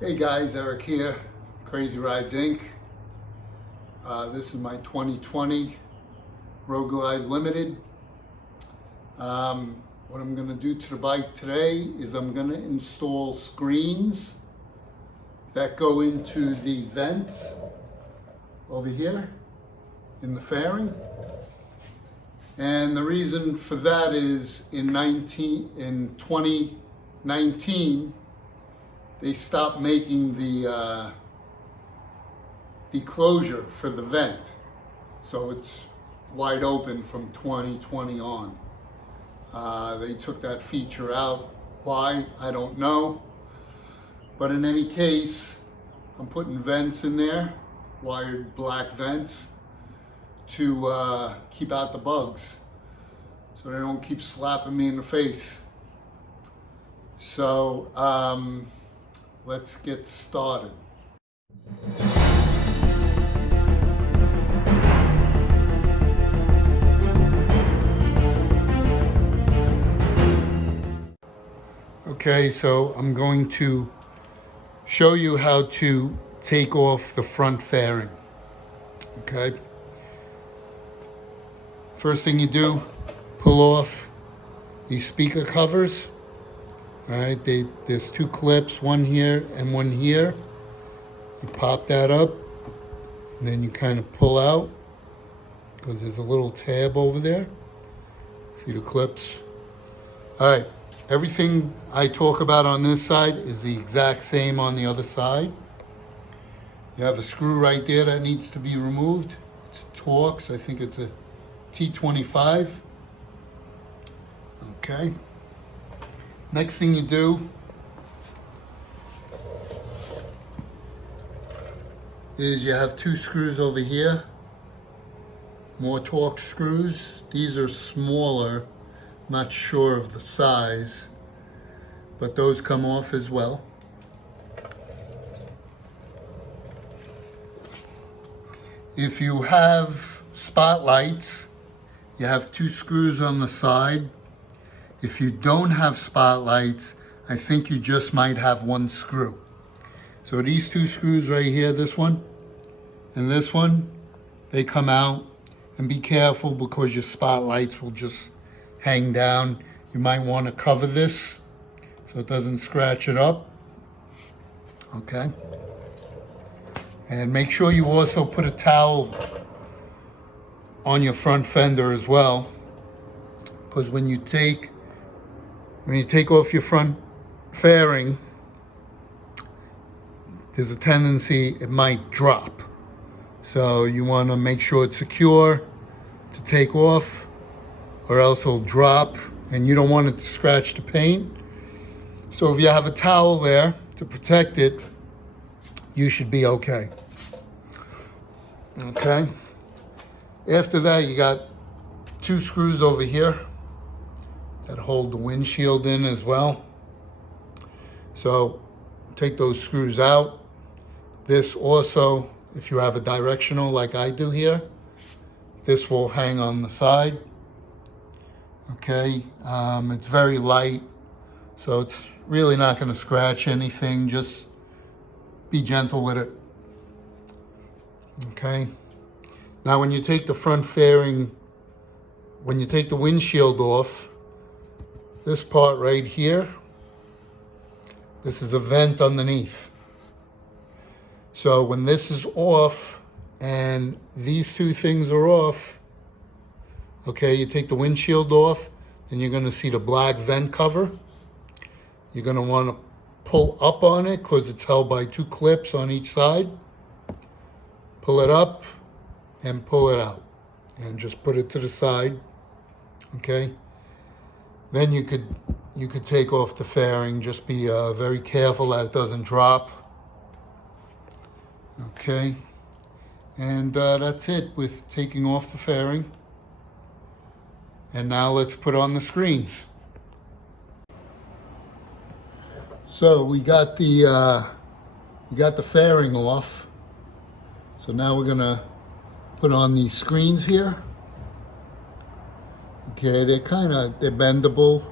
Hey guys, Eric here, Crazy Ridez Inc. This is my 2020 Road Glide Limited. What I'm going to do to the bike today is I'm going to install screens that go into the vents over here in the fairing. And the reason for that is in 2019, they stopped making the closure for the vent. So it's wide open from 2020 on. They took that feature out. Why? I don't know. But in any case, I'm putting vents in there, wired black vents, to keep out the bugs so they don't keep slapping me in the face. So, let's get started. Okay, so I'm going to show you how to take off the front fairing. Okay. First thing you do, pull off these speaker covers. All right, there's two clips, one here and one here. You pop that up, and then you kind of pull out, because there's a little tab over there. See the clips? All right, everything I talk about on this side is the exact same on the other side. You have a screw right there that needs to be removed. It's a Torx, I think it's a T25. Okay. Next thing you do is you have two screws over here, more Torx screws. These are smaller, not sure of the size, but those come off as well. If you have spotlights, you have two screws on the side. If you don't have spotlights, I think you just might have one screw. So these two screws right here, this one and this one, they come out. And be careful, because your spotlights will just hang down. You might want to cover this so it doesn't scratch it up. Okay. And make sure you also put a towel on your front fender as well, because when you take off your front fairing, there's a tendency it might drop. So you want to make sure it's secure to take off, or else it'll drop, and you don't want it to scratch the paint. So if you have a towel there to protect it, you should be okay. Okay. After that, you got two screws over here that hold the windshield in as well. So take those screws out. This also, if you have a directional like I do here, this will hang on the side. Okay, it's very light, so it's really not going to scratch anything. Just be gentle with it. Okay. Now when you take the front fairing, when you take the windshield off, this part right here, this is a vent underneath. So when this is off and these two things are off, okay, you take the windshield off, then you're going to see the black vent cover. You're going to want to pull up on it, because it's held by two clips on each side. Pull it up and pull it out, and just put it to the side. Okay. Then you could take off the fairing. Just be very careful that it doesn't drop. Okay, and that's it with taking off the fairing. And now let's put on the screens. So we got the fairing off. So now we're gonna put on these screens here. Okay, they're bendable.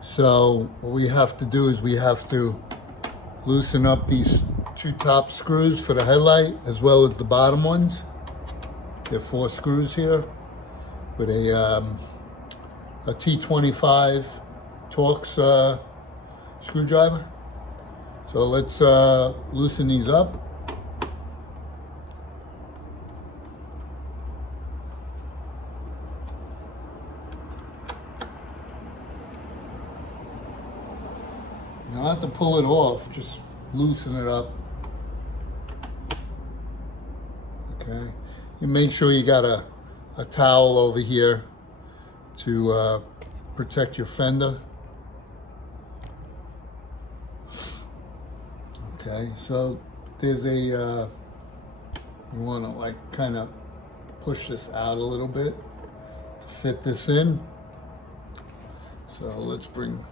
So what we have to do is we have to loosen up these two top screws for the headlight as well as the bottom ones. There are 4 screws here with a T25 Torx screwdriver. So let's loosen these up. You don't have to pull it off, just loosen it up. Okay. You make sure you got a towel over here to protect your fender. Okay, so there's a, you want to like kind of push this out a little bit to fit this in. So let's bring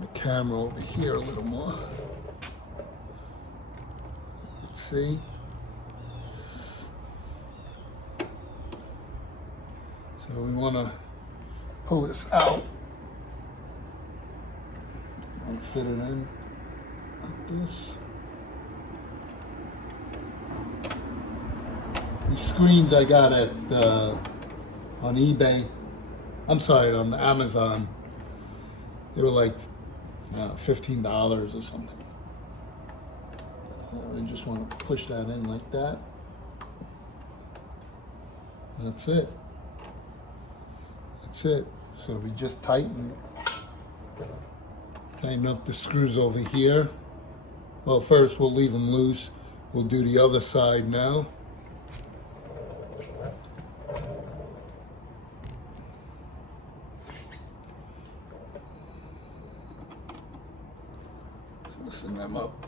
the camera over here a little more. Let's see. So we want to pull this out and fit it in like this. These screens I got at on eBay. I'm sorry, on Amazon. They were like $15 or something. So we just want to push that in like that. That's it. That's it. So we just tighten up the screws over here. Well, first we'll leave them loose. We'll do the other side now. Let's loosen them up.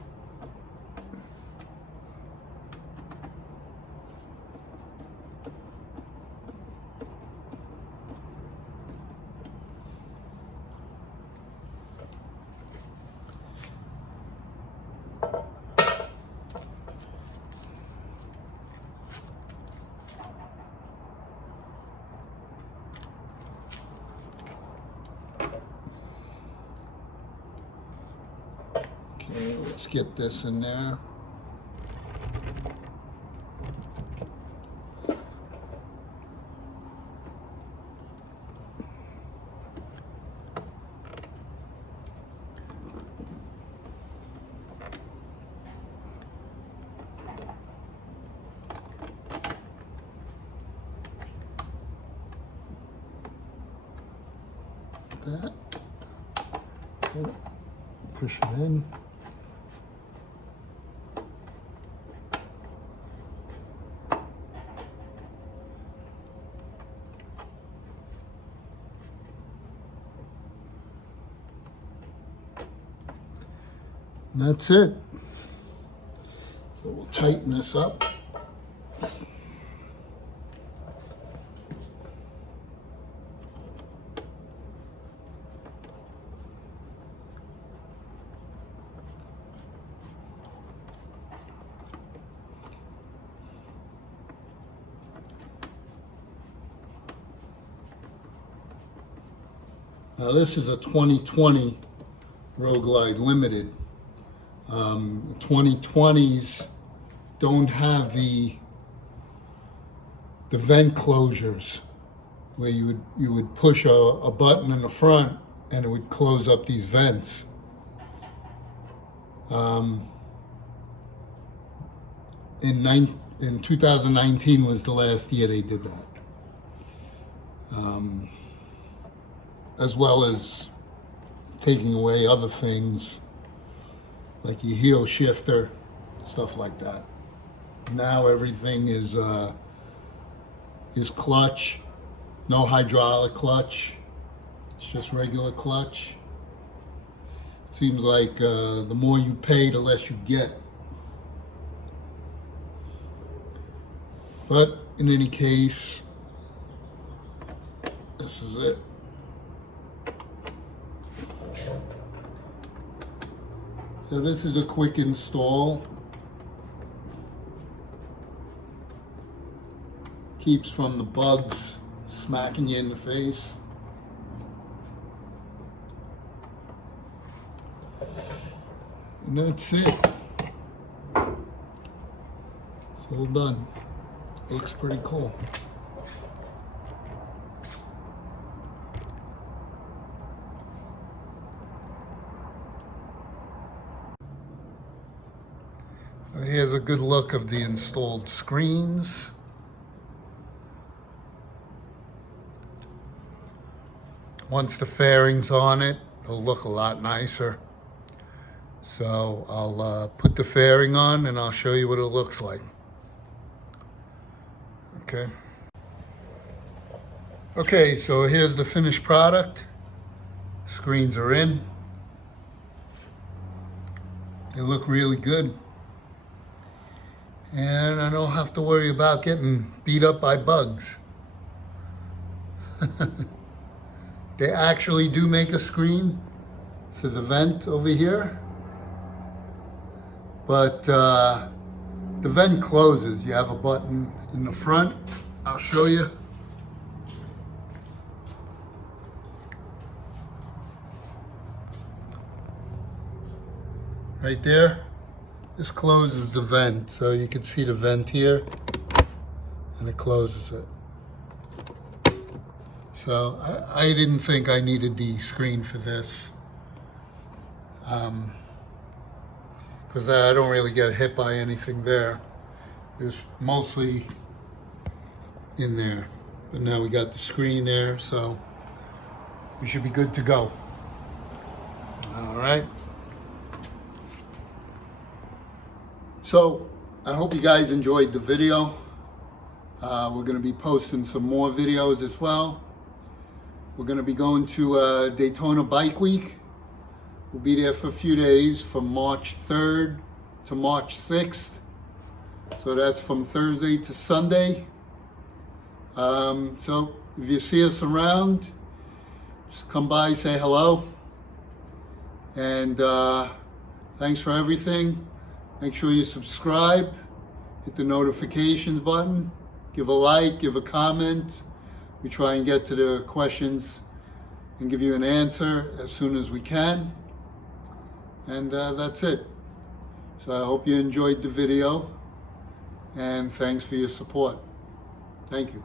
Okay, let's get this in there. That. Push it in. And that's it. So we'll tighten this up. Now this is a 2020 Road Glide Limited. 2020s don't have the vent closures where you would push a button in the front and it would close up these vents. In 2019 was the last year they did that. As well as taking away other things like your heel shifter, stuff like that. Now everything is clutch, no hydraulic clutch. It's just regular clutch. Seems like the more you pay, the less you get. But in any case, this is it. So this is a quick install. Keeps from the bugs smacking you in the face. And that's it. It's all done. Looks pretty cool. So here's a good look of the installed screens. Once the fairing's on it, it'll look a lot nicer. So I'll put the fairing on and I'll show you what it looks like. Okay. Okay, so here's the finished product. Screens are in. They look really good. And I don't have to worry about getting beat up by bugs. They actually do make a screen for the vent over here. But the vent closes. You have a button in the front. I'll show you. Right there. This closes the vent. So you can see the vent here. And it closes it. So I didn't think I needed the screen for this. Because I don't really get hit by anything there. It's mostly in there. But now we got the screen there, so we should be good to go. All right. So I hope you guys enjoyed the video. We're going to be posting some more videos as well. We're going to be going to Daytona Bike Week. We'll be there for a few days from March 3rd to March 6th. So that's from Thursday to Sunday. So if you see us around, just come by, say hello. And thanks for everything. Make sure you subscribe, hit the notifications button, give a like, give a comment. We try and get to the questions and give you an answer as soon as we can. And that's it. So I hope you enjoyed the video, and thanks for your support. Thank you.